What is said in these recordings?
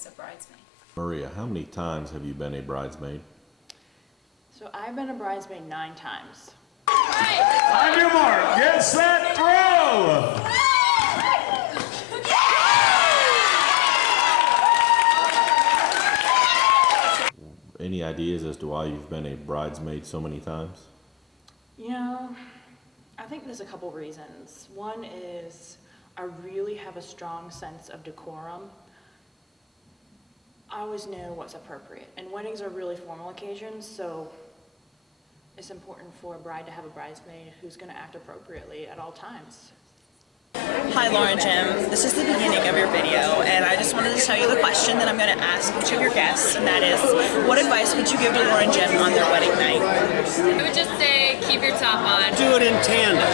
as a bridesmaid. Maria, how many times have you been a bridesmaid? So I've been a bridesmaid 9 times. On your mark, get set, throw! Any ideas as to why you've been a bridesmaid so many times? You know, I think there's a couple reasons. One is I really have a strong sense of decorum. I always know what's appropriate, and weddings are really formal occasions, so it's important for a bride to have a bridesmaid who's going to act appropriately at all times. Hi Lauren Jim, this is the beginning of your video and I just wanted to tell you the question that I'm going to ask each of your guests, and that is, what advice would you give to Lauren Jim on their wedding night? I would just say keep your top on. Do it in tandem.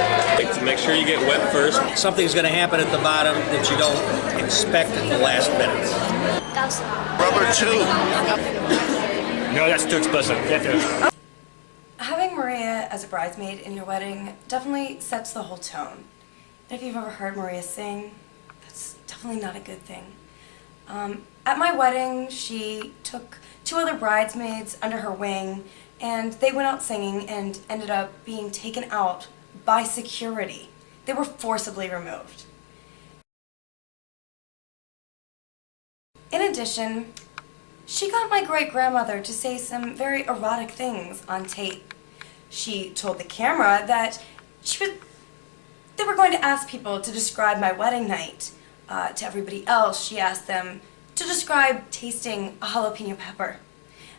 To make sure you get wet first. Something's going to happen at the bottom that you don't expect at the last minute. Rubber tube. No, that's too explicit. Having Maria as a bridesmaid in your wedding definitely sets the whole tone. And if you've ever heard Maria sing, that's definitely not a good thing. At my wedding, she took 2 other bridesmaids under her wing, and they went out singing and ended up being taken out by security. They were forcibly removed. In addition, she got my great-grandmother to say some very erotic things on tape. She told the camera that they were going to ask people to describe my wedding night. To everybody else, she asked them to describe tasting a jalapeno pepper.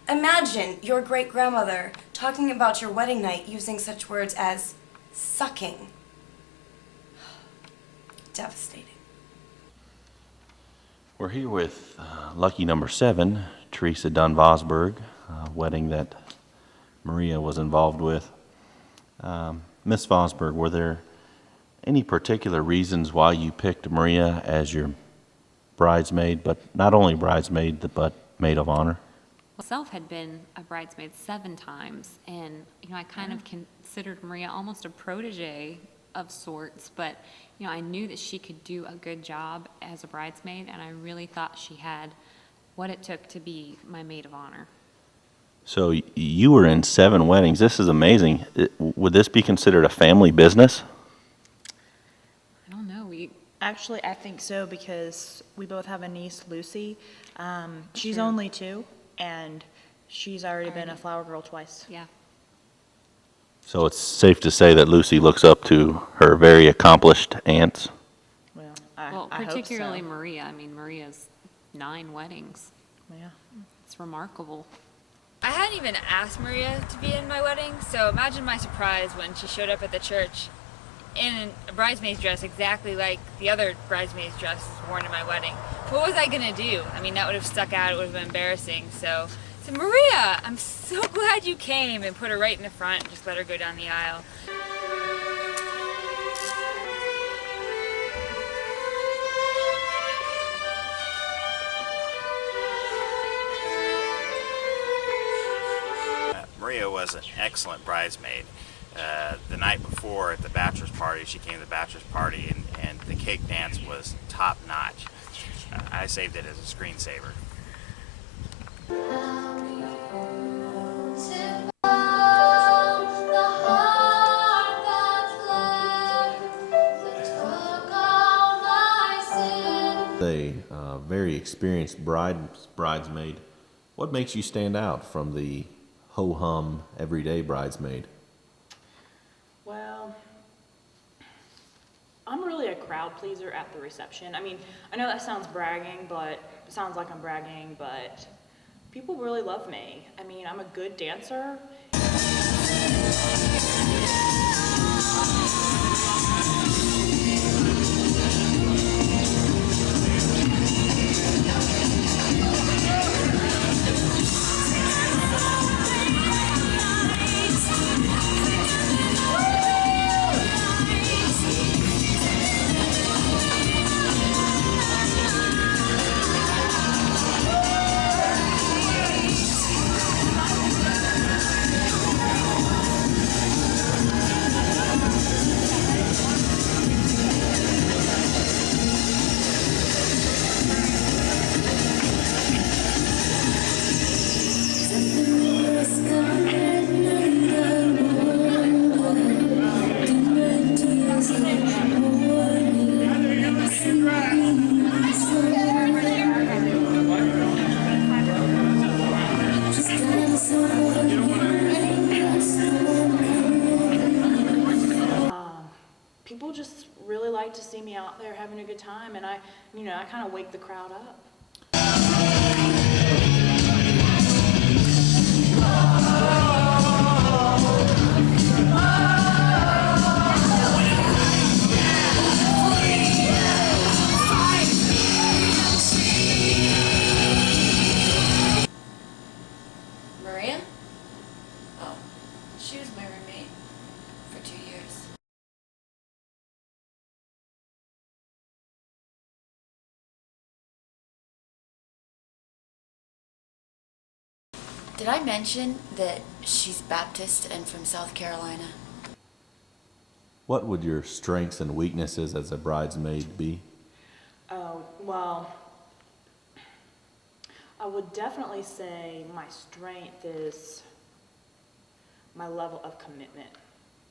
Imagine your great-grandmother talking about your wedding night using such words as sucking. Devastating. We're here with lucky number 7, Teresa Dunn Vosberg, a wedding that Maria was involved with. Miss Vosberg, were there any particular reasons why you picked Maria as your bridesmaid, but not only bridesmaid, but maid of honor? Myself had been a bridesmaid 7 times, and I kind of considered Maria almost a protege of sorts, but I knew that she could do a good job as a bridesmaid, and I really thought she had what it took to be my maid of honor. So you were in 7 weddings. This is amazing. Would this be considered a family business? I don't know. Actually, I think so, because we both have a niece, Lucy. She's True. only 2, and she's already been a flower girl twice. Yeah. So it's safe to say that Lucy looks up to her very accomplished aunts? Well, Well, I particularly hope so. Maria. I mean, Maria's 9 weddings. Yeah. It's remarkable. I hadn't even asked Maria to be in my wedding, so imagine my surprise when she showed up at the church in a bridesmaid's dress exactly like the other bridesmaid's dress worn in my wedding. What was I gonna do? I mean, that would have stuck out, it would have been embarrassing. So I said, Maria, I'm so glad you came, and put her right in the front and just let her go down the aisle. Maria was an excellent bridesmaid. The night before at the bachelor's party, she came to the bachelor's party, and the cake dance was top notch. I saved it as a screensaver. A very experienced bridesmaid. What makes you stand out from the ho-hum everyday bridesmaid? Well, I'm really a crowd pleaser at the reception. I mean, I know that sounds like I'm bragging, but people really love me. I mean, I'm a good dancer. good time, and I kind of wake the crowd up. Maria? Oh, she was my roommate for 2 years. Did I mention that she's Baptist and from South Carolina? What would your strengths and weaknesses as a bridesmaid be? Oh, well, I would definitely say my strength is my level of commitment.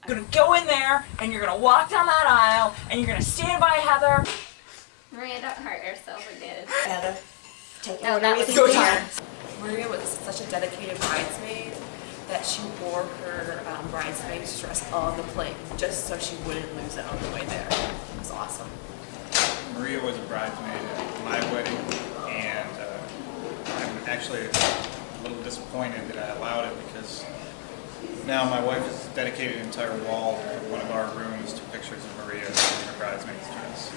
You're gonna go in there, and you're gonna walk down that aisle, and you're gonna stand by Heather. Maria, don't hurt yourself again. Heather, take it. No, that was Go weird. time. Maria was such a dedicated bridesmaid that she wore her bridesmaid's dress on the plate just so she wouldn't lose it on the way there. It was awesome. Maria was a bridesmaid at my wedding, and I'm actually a little disappointed that I allowed it, because now my wife has dedicated an entire wall of one of our rooms to pictures of Maria in her bridesmaid's dress.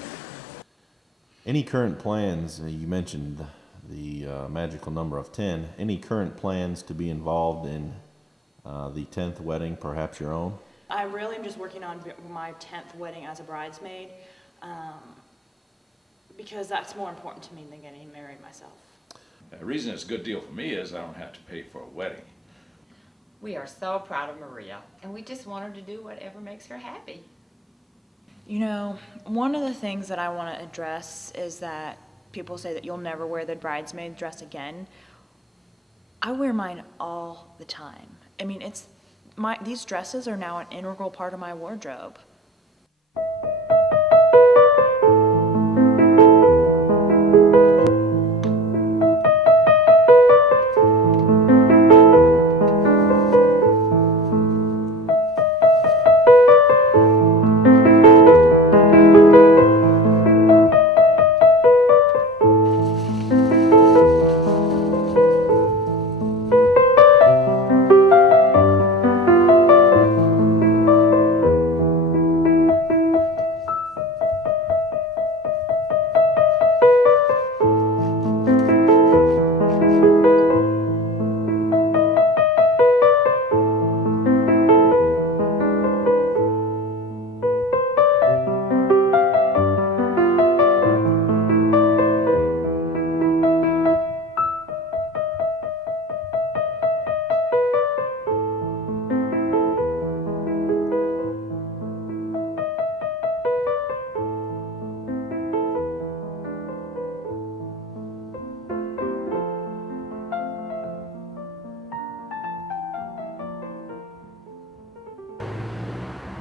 Any current plans, you mentioned the magical number of 10, any current plans to be involved in the 10th wedding, perhaps your own? I really am just working on my 10th wedding as a bridesmaid, because that's more important to me than getting married myself. The reason it's a good deal for me is I don't have to pay for a wedding. We are so proud of Maria, and we just want her to do whatever makes her happy. You know, one of the things that I want to address is that people say that you'll never wear the bridesmaid dress again. I wear mine all the time. I mean, these dresses are now an integral part of my wardrobe.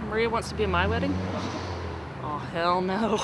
Maria wants to be in my wedding? Oh, hell no.